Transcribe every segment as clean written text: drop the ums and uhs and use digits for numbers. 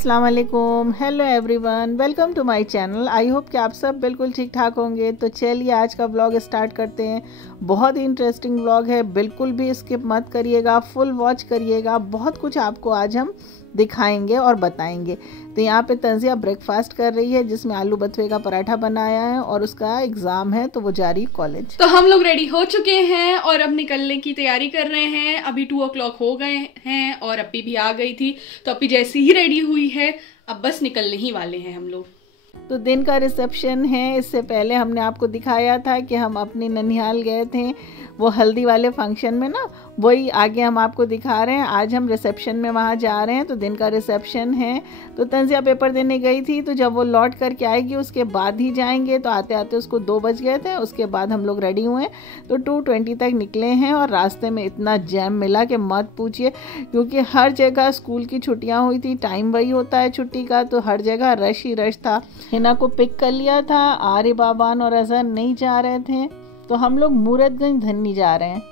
अस्सलाम वालेकुम, hello everyone, welcome to my channel. I hope कि आप सब बिल्कुल ठीक ठाक होंगे। तो चलिए आज का व्लॉग स्टार्ट करते हैं। बहुत ही इंटरेस्टिंग व्लॉग है, बिल्कुल भी स्किप मत करिएगा, फुल वॉच करिएगा। बहुत कुछ आपको आज हम दिखाएंगे और बताएंगे। तो यहाँ पे तंजिया ब्रेकफास्ट कर रही है जिसमें आलू बथुए का पराठा बनाया है और उसका एग्ज़ाम है तो वो जा रही कॉलेज। तो हम लोग रेडी हो चुके हैं और अब निकलने की तैयारी कर रहे हैं। अभी 2 o'clock हो गए हैं और अप्पी भी आ गई थी, तो अप्पी जैसी ही रेडी हुई है, अब बस निकलने ही वाले हैं हम लोग। तो दिन का रिसेप्शन है। इससे पहले हमने आपको दिखाया था कि हम अपनी ननिहाल गए थे वो हल्दी वाले फंक्शन में ना, वही आगे हम आपको दिखा रहे हैं। आज हम रिसेप्शन में वहाँ जा रहे हैं, तो दिन का रिसेप्शन है। तो तंजिया पेपर देने गई थी, तो जब वो लौट करके आएगी उसके बाद ही जाएंगे। तो आते आते उसको 2 बज गए थे। उसके बाद हम लोग रेडी हुए तो 2:20 तक निकले हैं और रास्ते में इतना जैम मिला कि मत पूछिए, क्योंकि हर जगह स्कूल की छुट्टियाँ हुई थी, टाइम वही होता है छुट्टी का, तो हर जगह रश ही रश था। हिना को पिक कर लिया था, आरे बाबान और अजहर नहीं जा रहे थे, तो हम लोग मूरतगंज धन्नी जा रहे हैं।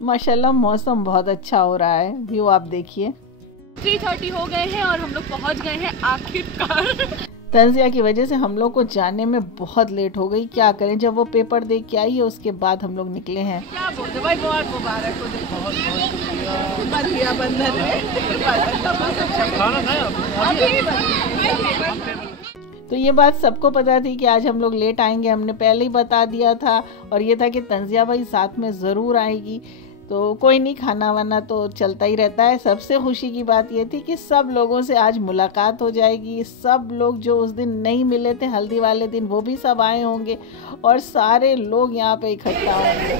माशाल्लाह मौसम बहुत अच्छा हो रहा है, व्यू आप देखिए। 3:30 हो गए हैं और हम लोग पहुंच गए हैं आखिरकार। तंजिया की वजह से हम लोग को जाने में बहुत लेट हो गई। क्या करें, जब वो पेपर दे के आई है उसके बाद हम लोग निकले हैं। क्या बोलते भाई, बहुत मुबारक हो। तो ये बात सबको पता थी कि आज हम लोग लेट आएंगे, हमने पहले ही बता दिया था। और ये था कि तंजिया भाई साथ में ज़रूर आएगी, तो कोई नहीं, खाना वाना तो चलता ही रहता है। सबसे खुशी की बात ये थी कि सब लोगों से आज मुलाकात हो जाएगी। सब लोग जो उस दिन नहीं मिले थे हल्दी वाले दिन, वो भी सब आए होंगे और सारे लोग यहाँ पे इकट्ठा होंगे।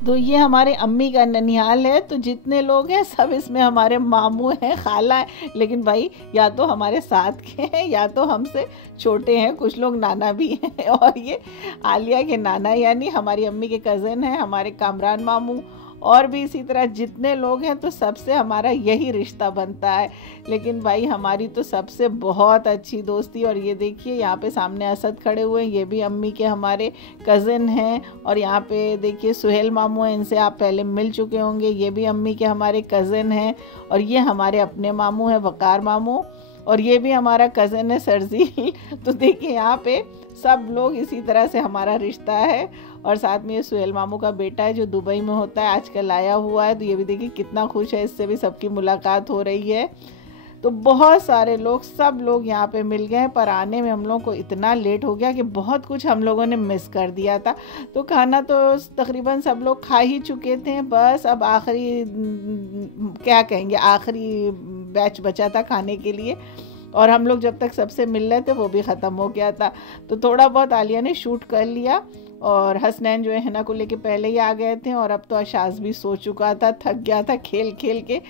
तो ये हमारे अम्मी का ननिहाल है, तो जितने लोग हैं सब इसमें हमारे मामू हैं, खाला है, लेकिन भाई या तो हमारे साथ के हैं या तो हमसे छोटे हैं, कुछ लोग नाना भी हैं। और ये आलिया के नाना यानी हमारी अम्मी के कज़न हैं, हमारे कामरान मामू, और भी इसी तरह जितने लोग हैं, तो सबसे हमारा यही रिश्ता बनता है। लेकिन भाई हमारी तो सबसे बहुत अच्छी दोस्ती। और ये देखिए यहाँ पे सामने असद खड़े हुए हैं, ये भी अम्मी के हमारे कज़न हैं। और यहाँ पे देखिए सुहेल मामू हैं, इनसे आप पहले मिल चुके होंगे, ये भी अम्मी के हमारे कज़न हैं। और ये हमारे अपने मामू हैं वकार मामू, और ये भी हमारा कज़न है सरजील। तो देखिए यहाँ पे सब लोग इसी तरह से हमारा रिश्ता है। और साथ में ये सुहेल मामू का बेटा है जो दुबई में होता है, आजकल आया हुआ है, तो ये भी देखिए कितना खुश है, इससे भी सबकी मुलाकात हो रही है। तो बहुत सारे लोग, सब लोग यहाँ पे मिल गए, पर आने में हम लोगों को इतना लेट हो गया कि बहुत कुछ हम लोगों ने मिस कर दिया था। तो खाना तो तकरीबन सब लोग खा ही चुके थे, बस अब आखिरी क्या कहेंगे, आखिरी बैच बचा था खाने के लिए। और हम लोग जब तक सबसे मिल रहे थे वो भी ख़त्म हो गया था। तो थोड़ा बहुत आलिया ने शूट कर लिया और हसनैन जो है हिना को लेके पहले ही आ गए थे। और अब तो अशाज भी सो चुका था, थक गया था खेल खेल के।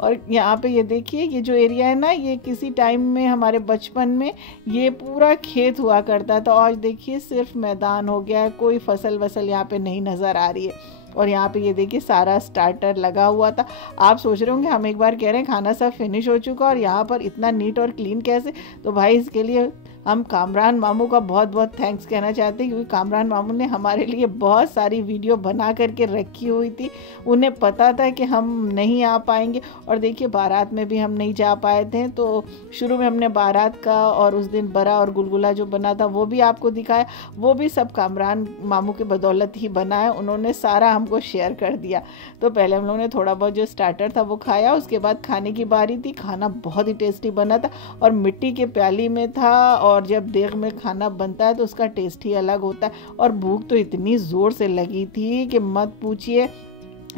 और यहाँ पे ये देखिए, ये जो एरिया है ना, ये किसी टाइम में हमारे बचपन में ये पूरा खेत हुआ करता था। आज देखिए सिर्फ मैदान हो गया है, कोई फसल वसल यहाँ पे नहीं नज़र आ रही है। और यहाँ पे ये देखिए सारा स्टार्टर लगा हुआ था। आप सोच रहे होंगे हम एक बार कह रहे हैं खाना सब फिनिश हो चुका और यहाँ पर इतना नीट और क्लीन कैसे। तो भाई इसके लिए हम कामरान मामू का बहुत बहुत थैंक्स कहना चाहते हैं, क्योंकि कामरान मामू ने हमारे लिए बहुत सारी वीडियो बना करके रखी हुई थी। उन्हें पता था कि हम नहीं आ पाएंगे। और देखिए बारात में भी हम नहीं जा पाए थे, तो शुरू में हमने बारात का और उस दिन बरा और गुलगुला जो बना था वो भी आपको दिखाया। वो भी सब कामरान मामू के बदौलत ही बना है, उन्होंने सारा हमको शेयर कर दिया। तो पहले हम लोगों ने थोड़ा बहुत जो स्टार्टर था वो खाया, उसके बाद खाने की बारी थी। खाना बहुत ही टेस्टी बना था और मिट्टी के प्याली में था, और जब देग में खाना बनता है तो उसका टेस्ट ही अलग होता है। और भूख तो इतनी ज़ोर से लगी थी कि मत पूछिए।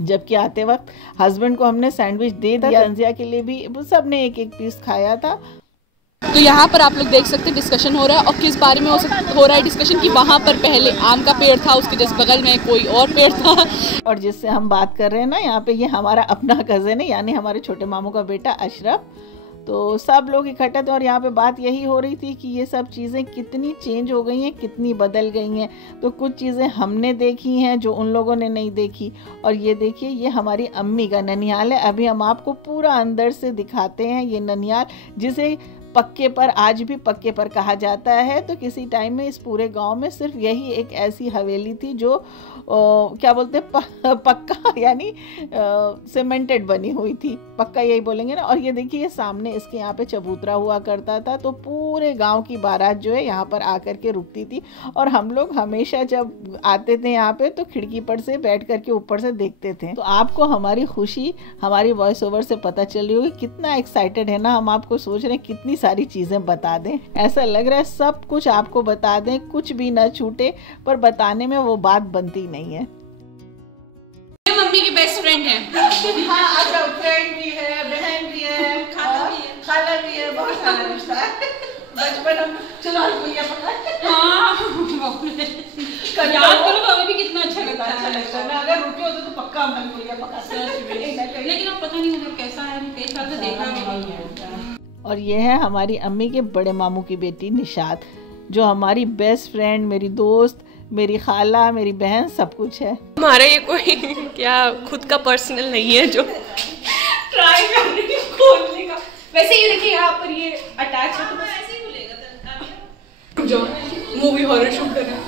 जबकि आते वक्त हस्बैंड को हमने सैंडविच दे दिया, तंजिया के लिए भी, सब ने एक एक पीस खाया था। तो यहाँ पर आप लोग देख सकते हैं डिस्कशन हो रहा है, और किस बारे में हो रहा है डिस्कशन कि वहाँ पर पहले आम का पेड़ था, उसके जस्ट बगल में कोई और पेड़ था। और जिससे हम बात कर रहे हैं ना, यहाँ पे ये हमारा अपना कज़न है, यानी हमारे छोटे मामू का बेटा अशरफ। तो सब लोग इकट्ठे थे और यहाँ पे बात यही हो रही थी कि ये सब चीज़ें कितनी चेंज हो गई हैं, कितनी बदल गई हैं। तो कुछ चीज़ें हमने देखी हैं जो उन लोगों ने नहीं देखी। और ये देखिए, ये हमारी अम्मी का ननिहाल है। अभी हम आपको पूरा अंदर से दिखाते हैं ये ननिहाल, जिसे पक्के पर, आज भी पक्के पर कहा जाता है। तो किसी टाइम में इस पूरे गांव में सिर्फ यही एक ऐसी हवेली थी जो क्या बोलते हैं पक्का यानी सीमेंटेड बनी हुई थी, पक्का यही बोलेंगे ना। और ये देखिए ये सामने इसके यहाँ पे चबूतरा हुआ करता था, तो पूरे गांव की बारात जो है यहाँ पर आकर के रुकती थी। और हम लोग हमेशा जब आते थे यहाँ पे तो खिड़की पर से बैठ करके ऊपर से देखते थे। तो आपको हमारी खुशी हमारी वॉइस ओवर से पता चल रही होगी कितना एक्साइटेड है ना हम, आपको सोच रहे हैं कितनी सारी चीजें बता दें। ऐसा लग रहा है सब कुछ आपको बता दें, कुछ भी ना छूटे, पर बताने में वो बात बनती नहीं है। मम्मी की बेस्ट फ्रेंड है। हाँ, अच्छा फ्रेंड भी है, बहन भी है, खाला भी है, बहुत सारा रिश्ता है। बचपन हम चलो हलपुलिया पका। हाँ याद करो तो हमें भी कितना अच्छा लगता है ना, अगर रुके होते तो पक्का हम हलपुलिया पका। लेकिन अब पता नहीं उधर कैसा है, कई साल से देखा भी नहीं है। और ये है हमारी अम्मी के बड़े मामू की बेटी निशात, जो हमारी बेस्ट फ्रेंड, मेरी दोस्त, मेरी खाला, मेरी बहन, सब कुछ है। हमारा ये कोई क्या खुद का पर्सनल नहीं है जो ट्राई कर रही हूं खोलने का। वैसे ये देखिए यहाँ पर ये अटैच है, तो बस ऐसे ही खुलेगा। जो मूवी हॉरर शूट कर रहे हैं।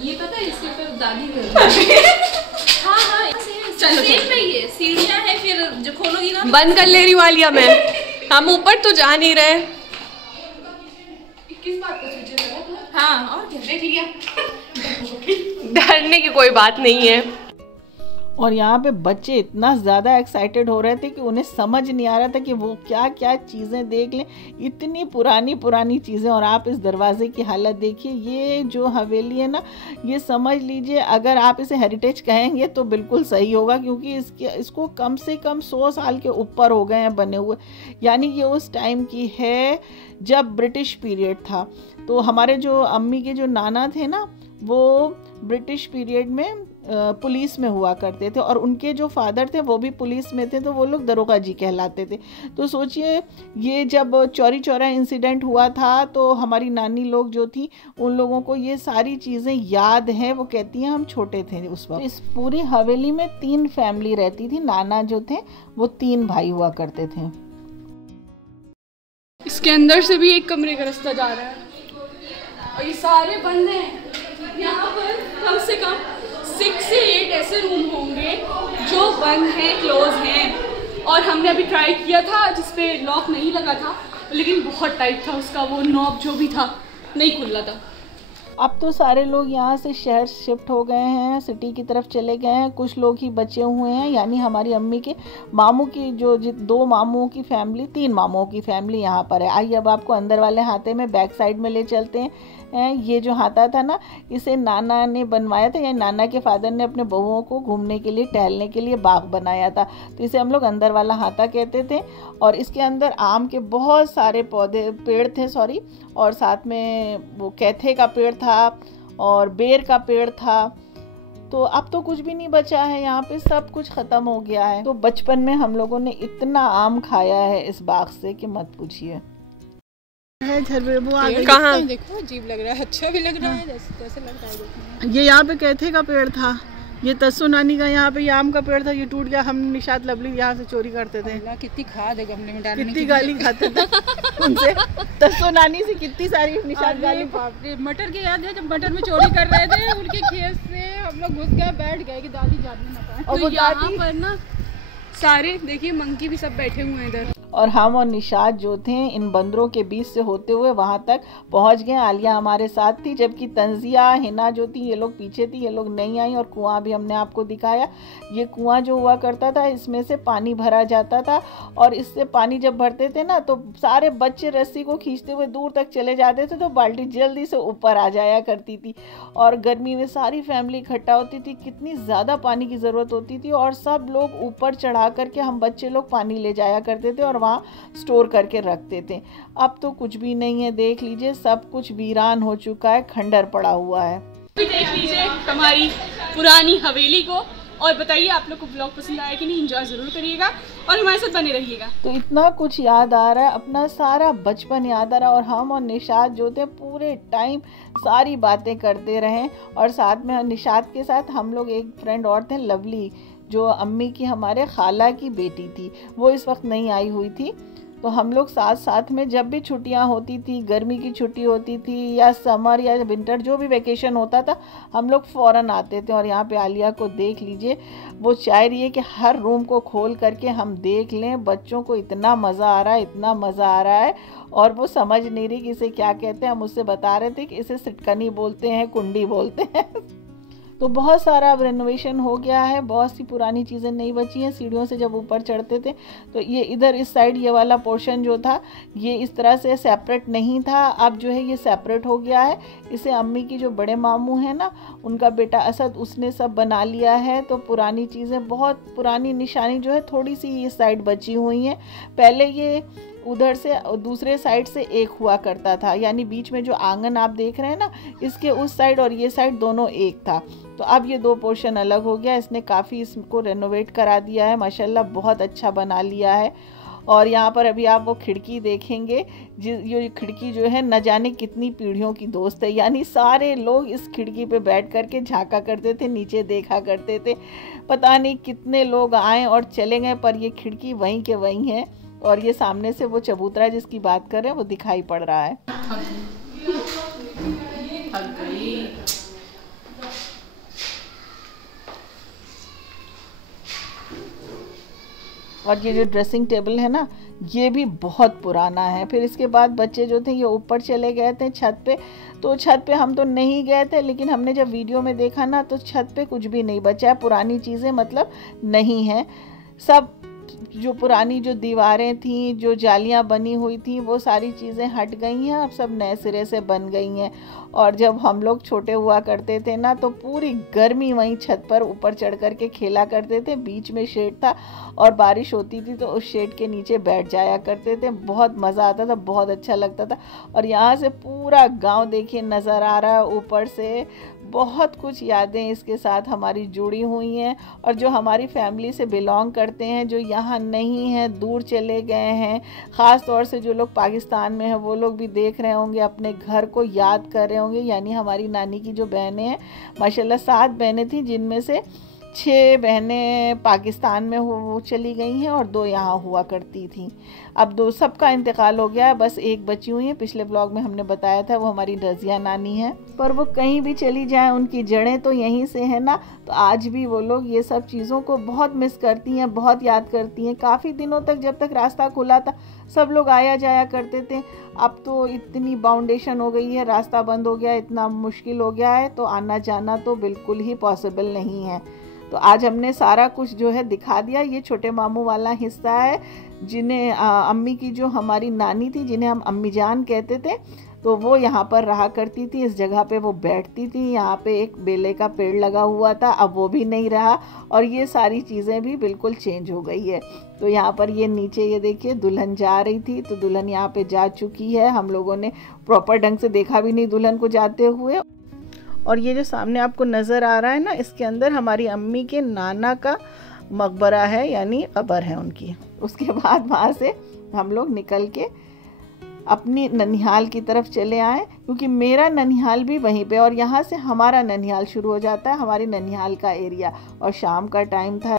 ये पता है इसके ऊपर दादी हाँ चलो ये सीढ़ियाँ है, फिर जो खोलोगी ना बंद कर ले रही वालिया मैं, हम ऊपर तो जा नहीं रहे। किस बात का सोचे? हाँ और क्या देख लिया। डरने की कोई बात नहीं है। और यहाँ पे बच्चे इतना ज़्यादा एक्साइटेड हो रहे थे कि उन्हें समझ नहीं आ रहा था कि वो क्या क्या चीज़ें देख लें, इतनी पुरानी पुरानी चीज़ें। और आप इस दरवाजे की हालत देखिए, ये जो हवेली है ना, ये समझ लीजिए अगर आप इसे हेरिटेज कहेंगे तो बिल्कुल सही होगा, क्योंकि इसको कम से कम 100 साल के ऊपर हो गए हैं बने हुए। यानी ये उस टाइम की है जब ब्रिटिश पीरियड था। तो हमारे जो अम्मी के जो नाना थे ना, वो ब्रिटिश पीरियड में पुलिस में हुआ करते थे, और उनके जो फादर थे वो भी पुलिस में थे, तो वो लोग दरोगा जी कहलाते थे। तो सोचिए ये जब चौरी चौरा इंसिडेंट हुआ था तो हमारी नानी लोग जो थी उन लोगों को ये सारी चीज़ें याद हैं। वो कहती हैं हम छोटे थे उस वक्त। इस पूरी हवेली में 3 फैमिली रहती थी। नाना जो थे वो 3 भाई हुआ करते थे। इसके अंदर से भी एक कमरे का रास्ता जा रहा है और ये सारे बंद हैं। यहाँ पर कम से कम 6 से 8 ऐसे रूम होंगे जो बंद हैं, क्लोज हैं। और हमने अभी ट्राई किया था जिसपे लॉक नहीं लगा था, लेकिन बहुत टाइट था उसका, वो नॉब जो भी था नहीं खुल रहा था। अब तो सारे लोग यहाँ से शहर शिफ्ट हो गए हैं, सिटी की तरफ चले गए हैं, कुछ लोग ही बचे हुए हैं। यानी हमारी अम्मी के मामू की जो 2 मामुओं की फैमिली, 3 मामुओं की फैमिली यहाँ पर है। आइए अब आपको अंदर वाले हाथे में बैक साइड में ले चलते हैं। ये जो हाथा था ना, इसे नाना ने बनवाया था, यानी नाना के फादर ने अपने बहुओं को घूमने के लिए, टहलने के लिए बाग बनाया था, तो इसे हम लोग अंदर वाला हाथा कहते थे। और इसके अंदर आम के बहुत सारे पेड़ थे और साथ में वो कैथे का पेड़ था और बेर का पेड़ था। तो अब तो कुछ भी नहीं बचा है यहाँ पे, सब कुछ खत्म हो गया है। तो बचपन में हम लोगों ने इतना आम खाया है इस बाग से कि मत पूछिए। कहाँ देखो अजीब लग रहा है, अच्छा भी लग रहा है, जैसे लग रहा है। ये यहाँ पे कैथे का पेड़ था, ये तस्सो नानी का यहाँ पे ये आम का पेड़ था, ये टूट गया। हम निशात लवली यहाँ से चोरी करते थे। कितनी खाद है गमले में डालने की, कितनी गाली खाते थे उनसे। तस्सो नानी से कितनी सारी निशात गाली। मटर की याद है जब मटर में चोरी कर रहे थे, उनके खेत से हम लोग घुस गए, बैठ गए कि दादी जानने ना पाए। और तो यहाँ पर ना सारे देखिए मंकी भी सब बैठे हुए हैं इधर। और हम और निशात जो थे इन बंदरों के बीच से होते हुए वहाँ तक पहुँच गए। आलिया हमारे साथ थी, जबकि तंजिया, हिना जो थी ये लोग पीछे थी, ये लोग नहीं आई। और कुआं भी हमने आपको दिखाया। ये कुआं जो हुआ करता था इसमें से पानी भरा जाता था, और इससे पानी जब भरते थे ना तो सारे बच्चे रस्सी को खींचते हुए दूर तक चले जाते थे, तो बाल्टी जल्दी से ऊपर आ जाया करती थी। और गर्मी में सारी फैमिली इकट्ठा होती थी, कितनी ज़्यादा पानी की ज़रूरत होती थी, और सब लोग ऊपर चढ़ा करके हम बच्चे लोग पानी ले जाया करते थे और वहाँ स्टोर करके रखते थे। अब तो कुछ भी नहीं है, देख लीजिए सब कुछ वीरान हो चुका है, खंडर पड़ा हुआ है। देख लीजिए हमारी पुरानी हवेली को, और बताइए आप लोग को ब्लॉग पसंद आया कि नहीं, एंजॉय ज़रूर करिएगा और हमारे साथ बने रहिएगा। तो इतना कुछ याद आ रहा है, अपना सारा बचपन याद आ रहा है, और हम और निशात जो थे पूरे टाइम सारी बातें करते रहे। और साथ में निशात के साथ हम लोग एक फ्रेंड और थे, लवली, जो अम्मी की हमारे खाला की बेटी थी, वो इस वक्त नहीं आई हुई थी। तो हम लोग साथ साथ में जब भी छुट्टियां होती थी, गर्मी की छुट्टी होती थी या समर या विंटर, जो भी वेकेशन होता था, हम लोग फ़ौरन आते थे। और यहाँ पे आलिया को देख लीजिए, वो चाह रही है कि हर रूम को खोल करके हम देख लें। बच्चों को इतना मज़ा आ रहा है, इतना मज़ा आ रहा है, और वो समझ नहीं रही कि इसे क्या कहते हैं। हम उससे बता रहे थे कि इसे सिटकनी बोलते हैं, कुंडी बोलते हैं। तो बहुत सारा अब रेनोवेशन हो गया है, बहुत सी पुरानी चीज़ें नहीं बची हैं। सीढ़ियों से जब ऊपर चढ़ते थे तो ये इधर इस साइड ये वाला पोर्शन जो था ये इस तरह से सेपरेट नहीं था, अब जो है ये सेपरेट हो गया है। इसे अम्मी की जो बड़े मामू हैं ना, उनका बेटा असद, उसने सब बना लिया है। तो पुरानी चीज़ें, बहुत पुरानी निशानी जो है थोड़ी सी इस साइड बची हुई हैं। पहले ये उधर से दूसरे साइड से एक हुआ करता था, यानी बीच में जो आंगन आप देख रहे हैं ना, इसके उस साइड और ये साइड दोनों एक था। तो अब ये दो पोर्शन अलग हो गया। इसने काफ़ी इसको रेनोवेट करा दिया है, माशाल्लाह बहुत अच्छा बना लिया है। और यहाँ पर अभी आप वो खिड़की देखेंगे, ये खिड़की जो है न जाने कितनी पीढ़ियों की दोस्त है, यानी सारे लोग इस खिड़की पे बैठ कर के झाँका करते थे, नीचे देखा करते थे। पता नहीं कितने लोग आए और चले गए, पर ये खिड़की वहीं के वहीं है। और ये सामने से वो चबूतरा जिसकी बात कर रहे हैं वो दिखाई पड़ रहा है। और ये जो ड्रेसिंग टेबल है ना, ये भी बहुत पुराना है। फिर इसके बाद बच्चे जो थे ये ऊपर चले गए थे छत पे। तो छत पे हम तो नहीं गए थे, लेकिन हमने जब वीडियो में देखा ना, तो छत पे कुछ भी नहीं बचा है, पुरानी चीज़ें मतलब नहीं है। सब जो पुरानी जो दीवारें थी, जो जालियां बनी हुई थी, वो सारी चीज़ें हट गई हैं, अब सब नए सिरे से बन गई हैं। और जब हम लोग छोटे हुआ करते थे ना, तो पूरी गर्मी वहीं छत पर ऊपर चढ़ कर के खेला करते थे। बीच में शेड था और बारिश होती थी तो उस शेड के नीचे बैठ जाया करते थे। बहुत मज़ा आता था, बहुत अच्छा लगता था। और यहाँ से पूरा गांव देखिए नज़र आ रहा है ऊपर से। बहुत कुछ यादें इसके साथ हमारी जुड़ी हुई हैं। और जो हमारी फैमिली से बिलोंग करते हैं, जो यहाँ नहीं हैं, दूर चले गए हैं, ख़ास तौर से जो लोग पाकिस्तान में हैं, वो लोग भी देख रहे होंगे, अपने घर को याद कर रहे होंगे। यानी हमारी नानी की जो बहनें हैं, माशाल्लाह 7 बहनें थी, जिनमें से 6 बहनें पाकिस्तान में वो चली गई हैं और 2 यहाँ हुआ करती थी। अब 2 सबका इंतकाल हो गया है, बस एक बची हुई है। पिछले ब्लॉग में हमने बताया था, वो हमारी रज़िया नानी है। पर वो कहीं भी चली जाए, उनकी जड़ें तो यहीं से है ना। तो आज भी वो लोग ये सब चीज़ों को बहुत मिस करती हैं, बहुत याद करती हैं। काफ़ी दिनों तक, जब तक रास्ता खुला था, सब लोग आया जाया करते थे। अब तो इतनी बाउंडेशन हो गई है, रास्ता बंद हो गया, इतना मुश्किल हो गया है, तो आना जाना तो बिल्कुल ही पॉसिबल नहीं है। तो आज हमने सारा कुछ जो है दिखा दिया। ये छोटे मामू वाला हिस्सा है, जिन्हें अम्मी की जो हमारी नानी थी, जिन्हें हम अम्मी जान कहते थे, तो वो यहाँ पर रहा करती थी। इस जगह पे वो बैठती थी। यहाँ पे एक बेले का पेड़ लगा हुआ था, अब वो भी नहीं रहा। और ये सारी चीज़ें भी बिल्कुल चेंज हो गई है। तो यहाँ पर ये नीचे ये देखिए, दुल्हन जा रही थी, तो दुल्हन यहाँ पे जा चुकी है। हम लोगों ने प्रॉपर ढंग से देखा भी नहीं दुल्हन को जाते हुए। और ये जो सामने आपको नज़र आ रहा है ना, इसके अंदर हमारी अम्मी के नाना का मकबरा है, यानी कब्र है उनकी। उसके बाद वहाँ से हम लोग निकल के अपनी ननिहाल की तरफ चले आए, क्योंकि मेरा ननिहाल भी वहीं पे, और यहाँ से हमारा ननिहाल शुरू हो जाता है, हमारी ननिहाल का एरिया। और शाम का टाइम था।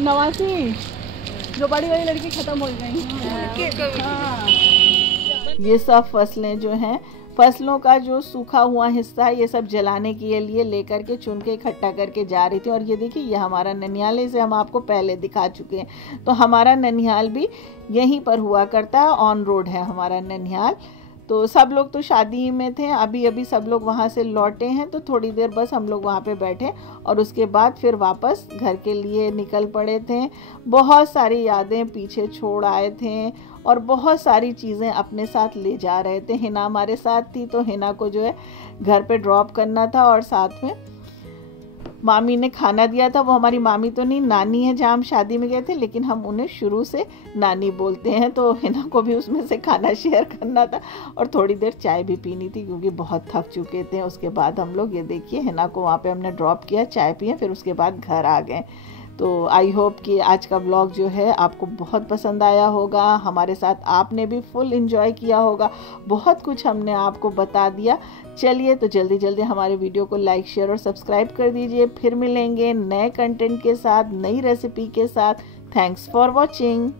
नवासी जो बड़ी वाली लड़की खत्म हो गई। हाँ। ये सब फसलें जो हैं, फसलों का जो सूखा हुआ हिस्सा है, ये सब जलाने के लिए लेकर के चुन के इकट्ठा करके जा रही थी। और ये देखिए, ये हमारा ननिहाल है, इसे हम आपको पहले दिखा चुके हैं। तो हमारा ननिहाल भी यहीं पर हुआ करता है, ऑन रोड है हमारा ननिहाल। तो सब लोग तो शादी में थे, अभी अभी सब लोग वहाँ से लौटे हैं। तो थोड़ी देर बस हम लोग वहाँ पे बैठे और उसके बाद फिर वापस घर के लिए निकल पड़े थे। बहुत सारी यादें पीछे छोड़ आए थे और बहुत सारी चीज़ें अपने साथ ले जा रहे थे। हिना हमारे साथ थी, तो हिना को जो है घर पे ड्रॉप करना था और साथ में मामी ने खाना दिया था, वो हमारी मामी तो नहीं, नानी है जहाँ हम शादी में गए थे, लेकिन हम उन्हें शुरू से नानी बोलते हैं। तो हिना को भी उसमें से खाना शेयर करना था और थोड़ी देर चाय भी पीनी थी क्योंकि बहुत थक चुके थे। उसके बाद हम लोग ये देखिए हिना को वहाँ पे हमने ड्रॉप किया, चाय पिए, फिर उसके बाद घर आ गए। तो आई होप कि आज का व्लॉग जो है आपको बहुत पसंद आया होगा, हमारे साथ आपने भी फुल एंजॉय किया होगा, बहुत कुछ हमने आपको बता दिया। चलिए तो जल्दी जल्दी हमारे वीडियो को लाइक शेयर और सब्सक्राइब कर दीजिए। फिर मिलेंगे नए कंटेंट के साथ, नई रेसिपी के साथ। Thanks for watching.